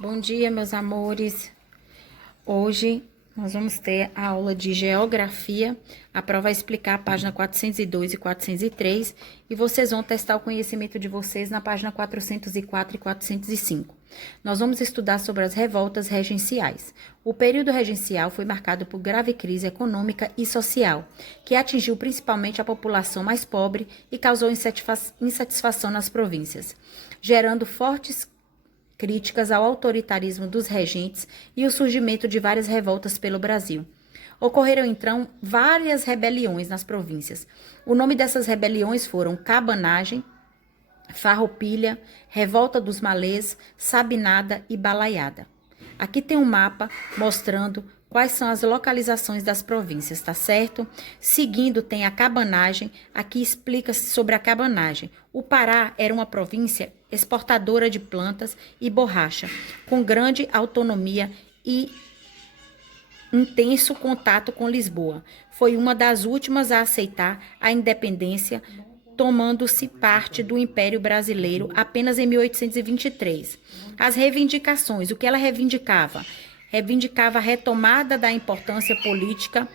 Bom dia, meus amores. Hoje nós vamos ter a aula de Geografia. A prova vai explicar a página 402 e 403 e vocês vão testar o conhecimento de vocês na página 404 e 405. Nós vamos estudar sobre as revoltas regenciais. O período regencial foi marcado por grave crise econômica e social, que atingiu principalmente a população mais pobre e causou insatisfação nas províncias, gerando fortes críticas ao autoritarismo dos regentes e o surgimento de várias revoltas pelo Brasil. Ocorreram então várias rebeliões nas províncias. O nome dessas rebeliões foram Cabanagem, Farroupilha, Revolta dos Malês, Sabinada e Balaiada. Aqui tem um mapa mostrando quais são as localizações das províncias, tá certo? Seguindo tem a Cabanagem, aqui explica-se sobre a Cabanagem. O Pará era uma província exportadora de plantas e borracha, com grande autonomia e intenso contato com Lisboa. Foi uma das últimas a aceitar a independência, tomando-se parte do Império Brasileiro apenas em 1823. As reivindicações, o que ela reivindicava? Reivindicava a retomada da importância política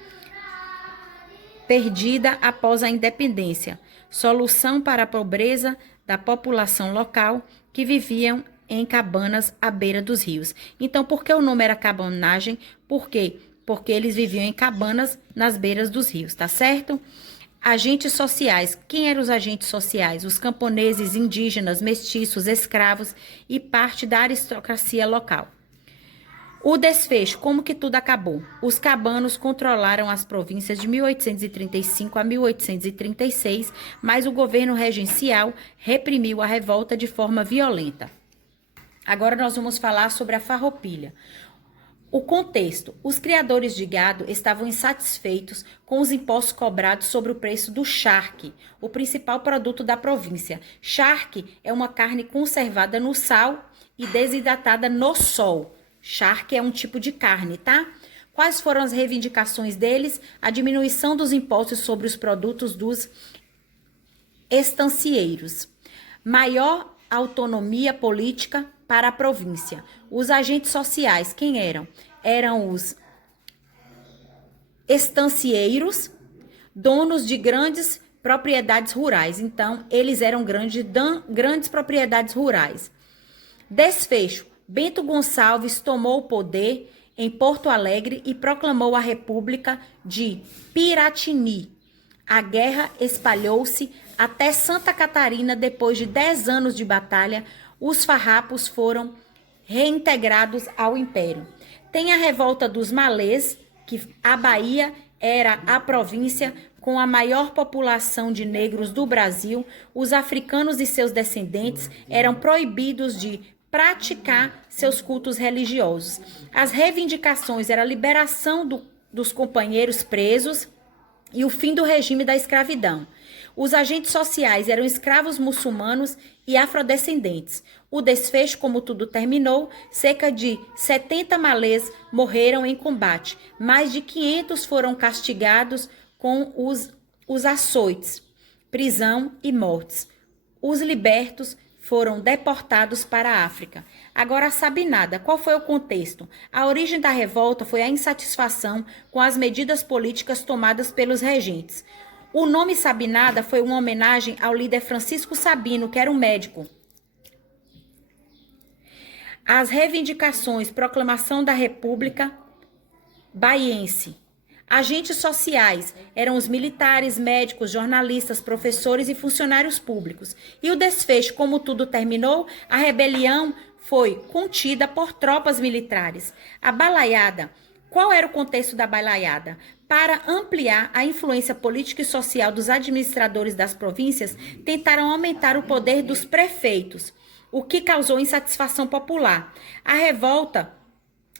perdida após a independência, solução para a pobreza da população local que viviam em cabanas à beira dos rios. Então, por que o nome era cabanagem? Por quê? Porque eles viviam em cabanas nas beiras dos rios, tá certo? Agentes sociais. Quem eram os agentes sociais? Os camponeses, indígenas, mestiços, escravos e parte da aristocracia local. O desfecho, como que tudo acabou? Os cabanos controlaram as províncias de 1835 a 1836, mas o governo regencial reprimiu a revolta de forma violenta. Agora nós vamos falar sobre a Farroupilha. O contexto. Os criadores de gado estavam insatisfeitos com os impostos cobrados sobre o preço do charque, o principal produto da província. Charque é uma carne conservada no sal e desidratada no sol. Charque é um tipo de carne, tá? Quais foram as reivindicações deles? A diminuição dos impostos sobre os produtos dos estancieiros. Maior autonomia política para a província. Os agentes sociais, quem eram? Eram os estancieiros, donos de grandes propriedades rurais. Então, eles eram grandes propriedades rurais. Desfecho. Bento Gonçalves tomou o poder em Porto Alegre e proclamou a República de Piratini. A guerra espalhou-se até Santa Catarina. Depois de 10 anos de batalha, os farrapos foram reintegrados ao Império. Tem a revolta dos Malês, que a Bahia era a província com a maior população de negros do Brasil. Os africanos e seus descendentes eram proibidos de praticar seus cultos religiosos. As reivindicações eram a liberação dos companheiros presos e o fim do regime da escravidão. Os agentes sociais eram escravos muçulmanos e afrodescendentes. O desfecho, como tudo terminou, cerca de 70 malês morreram em combate. Mais de 500 foram castigados com os açoites, prisão e mortes. Os libertos foram deportados para a África. Agora, a Sabinada, qual foi o contexto? A origem da revolta foi a insatisfação com as medidas políticas tomadas pelos regentes. O nome Sabinada foi uma homenagem ao líder Francisco Sabino, que era um médico. As reivindicações, proclamação da República Baiense. Agentes sociais eram os militares, médicos, jornalistas, professores e funcionários públicos. E o desfecho, como tudo terminou, a rebelião foi contida por tropas militares. A balaiada. Qual era o contexto da balaiada? Para ampliar a influência política e social dos administradores das províncias, tentaram aumentar o poder dos prefeitos, o que causou insatisfação popular. A revolta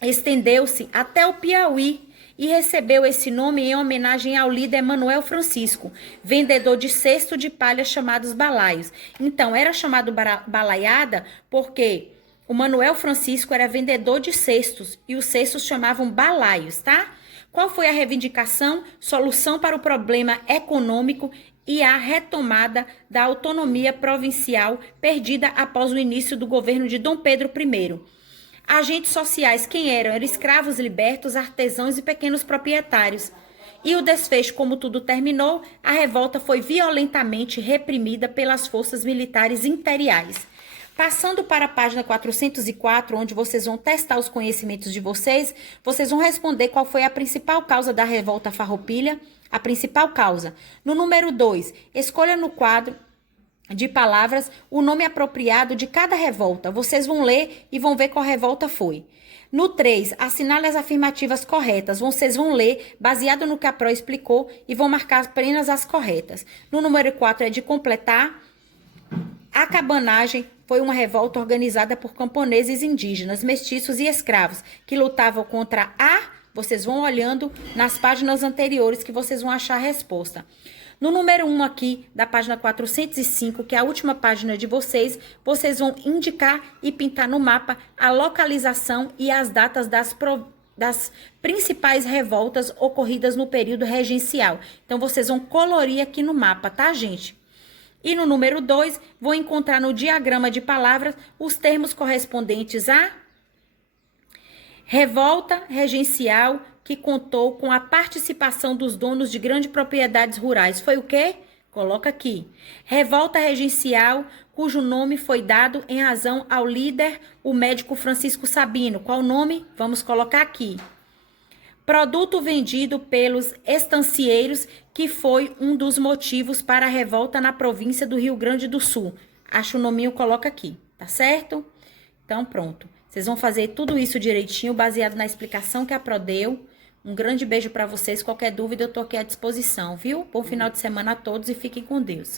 estendeu-se até o Piauí e recebeu esse nome em homenagem ao líder Manuel Francisco, vendedor de cesto de palha chamados balaios. Então, era chamado balaiada porque o Manuel Francisco era vendedor de cestos e os cestos chamavam balaios, tá? Qual foi a reivindicação? Solução para o problema econômico e a retomada da autonomia provincial perdida após o início do governo de Dom Pedro I. Agentes sociais, quem eram? Eram escravos libertos, artesãos e pequenos proprietários. E o desfecho, como tudo terminou, a revolta foi violentamente reprimida pelas forças militares imperiais. Passando para a página 404, onde vocês vão testar os conhecimentos de vocês, vocês vão responder qual foi a principal causa da revolta farroupilha, a principal causa. No número 2, escolha no quadro de palavras o nome apropriado de cada revolta. Vocês vão ler e vão ver qual revolta foi. No 3, assinale as afirmativas corretas. Vocês vão ler, baseado no que a Pro explicou, e vão marcar apenas as corretas. No número 4 é de completar. A cabanagem foi uma revolta organizada por camponeses indígenas, mestiços e escravos, que lutavam contra a... Vocês vão olhando nas páginas anteriores que vocês vão achar a resposta. No número 1 aqui, da página 405, que é a última página de vocês, vocês vão indicar e pintar no mapa a localização e as datas das principais revoltas ocorridas no período regencial. Então, vocês vão colorir aqui no mapa, tá, gente? E no número 2, vão encontrar no diagrama de palavras os termos correspondentes a revolta regencial, que contou com a participação dos donos de grandes propriedades rurais. Foi o quê? Coloca aqui. Revolta regencial, cujo nome foi dado em razão ao líder, o médico Francisco Sabino. Qual o nome? Vamos colocar aqui. Produto vendido pelos estancieiros, que foi um dos motivos para a revolta na província do Rio Grande do Sul. Acha o nominho, coloca aqui, tá certo? Então, pronto. Vocês vão fazer tudo isso direitinho, baseado na explicação que a Pro deu. Um grande beijo para vocês. Qualquer dúvida, eu tô aqui à disposição, viu? Bom final de semana a todos e fiquem com Deus.